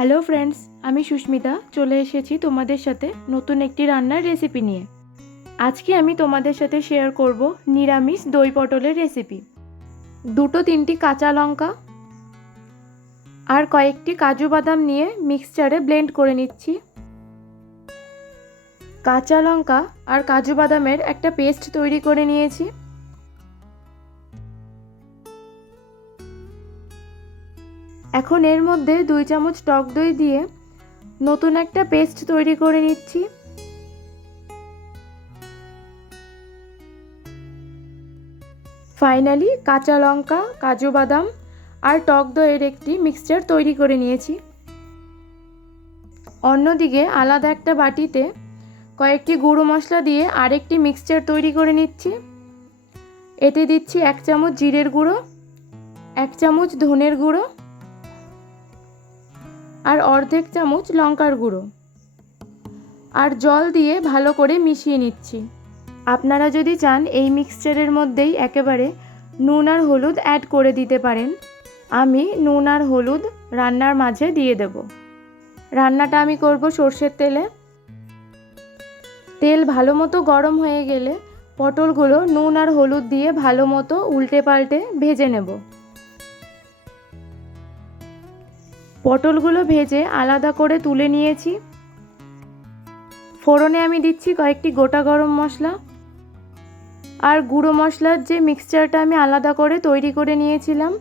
Hello friends আমি সুস্মিতা, চলে এসেছি তোমাদের সাথে নতুন একটি রান্নার রেসিপি নিয়ে। আজকে আমি তোমাদের সাথে শেয়ার করব নিরামিষ দই পটলের রেসিপি দুটো তিনটি কাঁচা লঙ্কা আর কয়েকটি কাজু বাদাম নিয়ে মিক্সচারে ব্লেন্ড করে নিচ্ছি। কাঁচা লঙ্কা আর কাজু বাদামের একটা পেস্ট তৈরি করে নিয়েছি। এখন এর মধ্যে দুই চামচ টক দই দিয়ে নতুন একটা পেস্ট তৈরি করে নিচ্ছি। ফাইনালি কাঁচা লঙ্কা, কাজু বাদাম আর টক দইয়ের একটি মিক্সচার তৈরি করে নিয়েছি। অন্যদিকে আলাদা একটা বাটিতে কয়েকটি গুঁড়ো মশলা দিয়ে আরেকটি মিক্সচার তৈরি করে নিচ্ছি। এতে দিচ্ছি এক চামচ জিরের গুঁড়ো, এক চামচ ধনের গুঁড়ো আর অর্ধেক চামচ লঙ্কার গুঁড়ো। আর জল দিয়ে ভালো করে মিশিয়ে নিচ্ছি। আপনারা যদি চান এই মিক্সচারের মধ্যেই একেবারে নুন আর হলুদ অ্যাড করে দিতে পারেন, আমি নুন আর হলুদ রান্নার মাঝে দিয়ে দেব। রান্নাটা আমি করব সর্ষের তেলে। তেল ভালো মতো গরম হয়ে গেলে পটলগুলো নুন আর হলুদ দিয়ে ভালো মতো উল্টে পাল্টে ভেজে নেব। পটলগুলো ভেজে আলাদা করে তুলে নিয়েছি। ফোড়নে আমি দিচ্ছি কয়েকটি গোটা গরম মশলা। আর গুঁড়ো মশলার যে মিক্সচারটা আমি আলাদা করে তৈরি করে নিয়েছিলাম,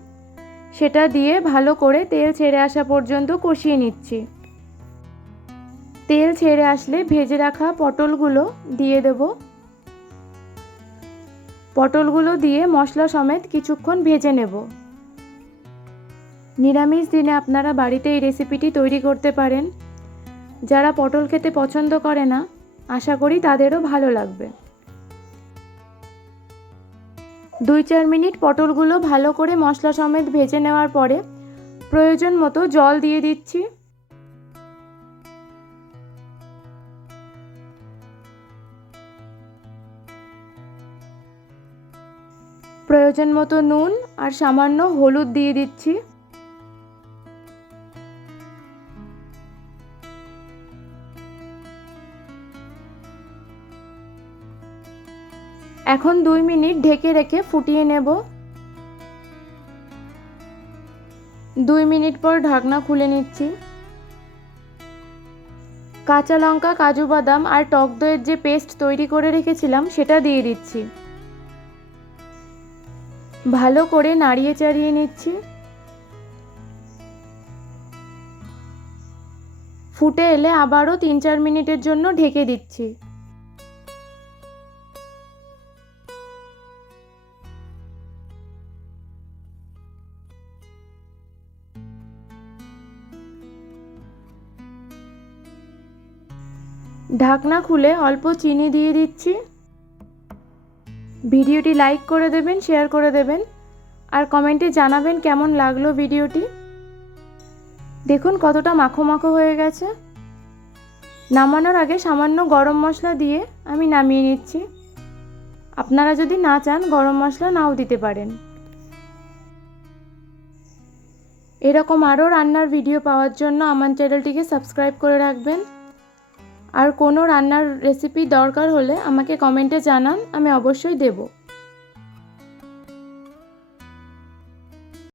সেটা দিয়ে ভালো করে তেল ছেড়ে আসা পর্যন্ত কষিয়ে নিচ্ছি। তেল ছেড়ে আসলে ভেজে রাখা পটলগুলো দিয়ে দেব। পটলগুলো দিয়ে মশলা সমেত কিছুক্ষণ ভেজে নেব। নিরামিষ দিনে আপনারা বাড়িতে এই রেসিপিটি তৈরি করতে পারেন। যারা পটল খেতে পছন্দ করে না, আশা করি তাদেরও ভালো লাগবে। দুই চার মিনিট পটলগুলো ভালো করে মশলা সমেত ভেজে নেওয়ার পরে প্রয়োজন মতো জল দিয়ে দিচ্ছি। প্রয়োজন মতো নুন আর সামান্য হলুদ দিয়ে দিচ্ছি। এখন দুই মিনিট ঢেকে রেখে ফুটিয়ে নেব। দুই মিনিট পর ঢাকনা খুলে নিচ্ছি। কাঁচা লঙ্কা, কাজু বাদাম আর টক দইয়ের যে পেস্ট তৈরি করে রেখেছিলাম, সেটা দিয়ে দিচ্ছি। ভালো করে নাড়িয়ে চাড়িয়ে নিচ্ছি। ফুটে এলে আবারও তিন চার মিনিটের জন্য ঢেকে দিচ্ছি। ঢাকনা খুলে অল্প চিনি দিয়ে দিচ্ছি। ভিডিওটি লাইক করে দেবেন, শেয়ার করে দেবেন, আর কমেন্টে জানাবেন কেমন লাগল ভিডিওটি। দেখুন কতটা মাখো মাখো হয়ে গেছে। নামানোর আগে সামান্য গরম মশলা দিয়ে আমি নামিয়ে নিচ্ছি। আপনারা যদি না চান, গরম মশলা নাও দিতে পারেন। এরকম আরও রান্নার ভিডিও পাওয়ার জন্য আমার চ্যানেলটিকে সাবস্ক্রাইব করে রাখবেন। আর কোনো রান্নার রেসিপি দরকার হলে আমাকে কমেন্টে জানান আমি অবশ্যই দেবো।